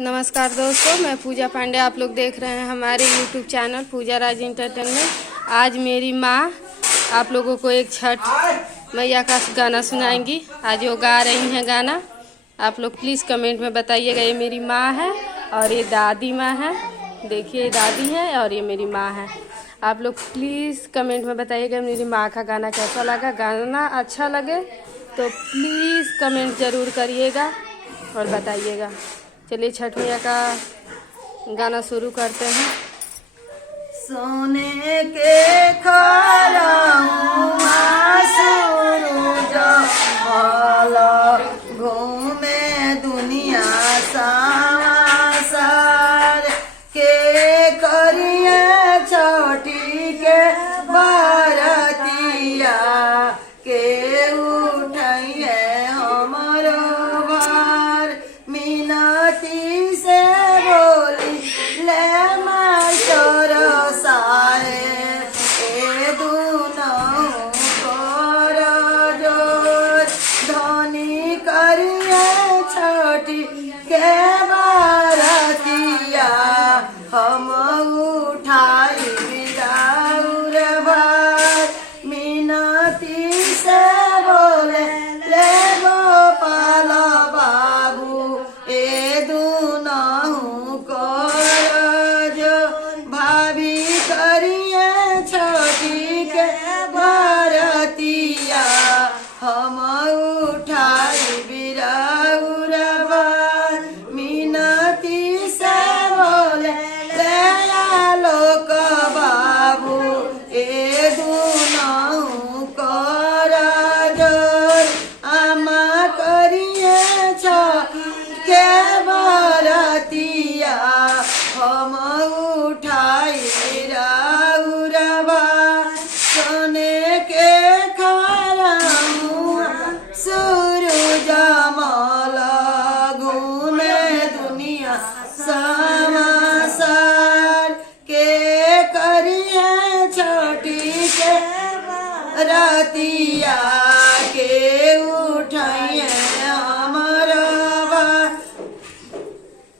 नमस्कार दोस्तों, मैं पूजा पांडे। आप लोग देख रहे हैं हमारे YouTube चैनल पूजा राज एंटरटेनमेंट। आज मेरी माँ आप लोगों को एक छठ मैया का गाना सुनाएंगी। आज वो गा रही हैं गाना। आप लोग प्लीज़ कमेंट में बताइएगा। ये मेरी माँ है और ये दादी माँ है। देखिए, ये दादी है और ये मेरी माँ है। आप लोग प्लीज़ कमेंट में बताइएगा मेरी माँ का गाना कैसा लगा। गाना अच्छा लगे तो प्लीज़ कमेंट ज़रूर करिएगा और बताइएगा। चलिए छठ मैया का गाना शुरू करते हैं। सोने के घूमे दुनिया सार के करिए छोटी के बारतिया के उठाइए हमारो भार मीनती से बोली ले मास्टर सारे ए दुनों कर जोर धनी करिए छोटी के बारतिया हम उठाई बिदाउर भार मीनती से बोले ले गोपाल बाबू ए दुनहु कर जो भाभी करिए छोटी के भारतिया हम उठाई बिराउर भार मीनती से बोले ले लोक बाबू ए दुनहु कर जोर आमा करिए के बारतिया हम उठाई राउरबा सोने के खरामुआ सूरज मल घूमे दुनिया समासार के करिए छोटी के रतिया के उठाइए